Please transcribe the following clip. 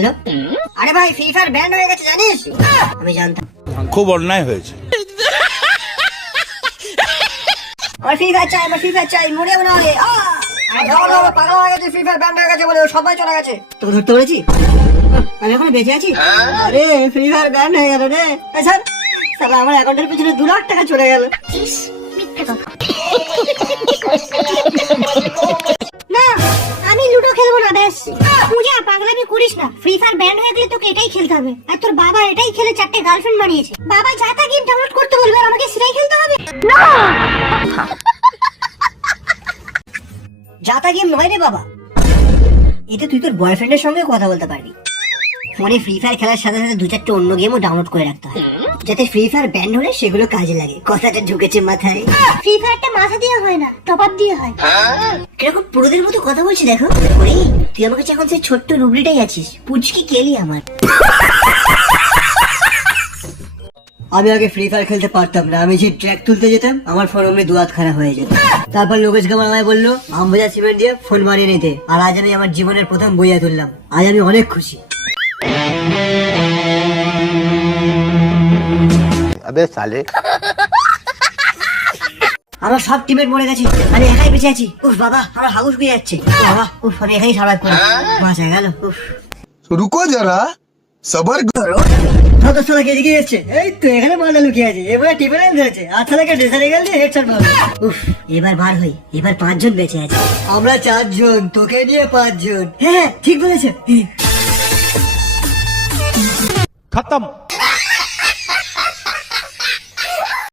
Hello, আরে ভাই free fire ban হয়ে গেছে জানিস? আমি জানতাম। খুব অন্যায় হয়েছে। আমার ফ্রি ফায়ার চাই, আমার ফ্রি ফায়ার চাই, মরে যাবো না আরে। আরে ঝগড়া হবে, পাগল হয়ে গেছে, ফ্রি ফায়ার ব্যান হয়ে গেছে বলে সবাই চলে গেছে। তোকে ধরতে পেরেছি? আমি এখন বেঁচে আছি। আরে ফ্রি ফায়ার ব্যান হয়ে গেল রে। স্যার স্যার আমার অ্যাকাউন্টের পিছনে 2 লাখ টাকা চলে গেল। না আমি লুডো খেলবো না ব্যাস। পূজা পাগলামি করিস না, ফ্রি ফায়ার ব্যান হয়ে গেলে তোকে এটাই খেলতে হবে। আর তোর বাবা এটাই খেলে 4টে গার্লফ্রেন্ড বানিয়েছে। বাবা যা তা গেম ডাউনলোড করতে বলবে আর আমাকে সেটাই খেলতে হবে। না যাতা গেম নয় রে বাবা, এতে তুই তোর বয়ফ্রেন্ডের সঙ্গে কথা বলতে পারবি। ফোনে ফ্রি ফায়ার খেলার সাথে সাথে 2-4টে অন্য গেমও ডাউনলোড করে রাখতে হয়, যাতে ফ্রি ফায়ার ব্যান হলে সেগুলো কাজে লাগে। কথাটা ঢুকেছে মাথায়। ফ্রি ফায়ারটা মাথা দিয়ে হয় না, টপ আপ দিয়ে হয়। কিরকম পুরোদের মতো কথা বলছি দেখো। ওরে তুই আমার কাছে এখন সেই ছোট্ট রুবড়িটাই আছিস, পুচকি কেলি আমার। আমি আগে ফ্রি ফায়ার খেলতে পারতাম না, আমি যে ট্র্যাক তুলতে যেতাম আমার ফোন অমনি 2 হাত খারাপ হয়ে যেত। তারপর লোকেশ গামার আমায় বললো আমবাজার সিমেন্ট দিয়ে ফোন মারিয়ে নিতে, আর আজ আমি আমার জীবনের প্রথম বইয়া তুললাম। আজ আমি অনেক খুশি। अबे साले আমার সব টিমমেট মরে গেছে, আমি একাই বেঁচে আছি। উফ বাবা আমার হাগুস গুয়ে যাচ্ছে। বাবা উফ আমি একাই সার্ভাইভ করি। বাঁচা গেল। উফ रुको जरा सबर करो। সদস্য লাগে এদিকে এসছে। এই তো এখানে মালটা লুকিয়ে আছে, এবারে টিপে লাইন ধরেছে। আচ্ছা লাগে ডেসারে গেল দিয়ে হেডশট মারবে। উফ এবার বার হই, এবার 5 জন বেঁচে আছে। আমরা 4 জন, তোকে নিয়ে 5 জন। হ্যাঁ ঠিক বলেছে। খতম।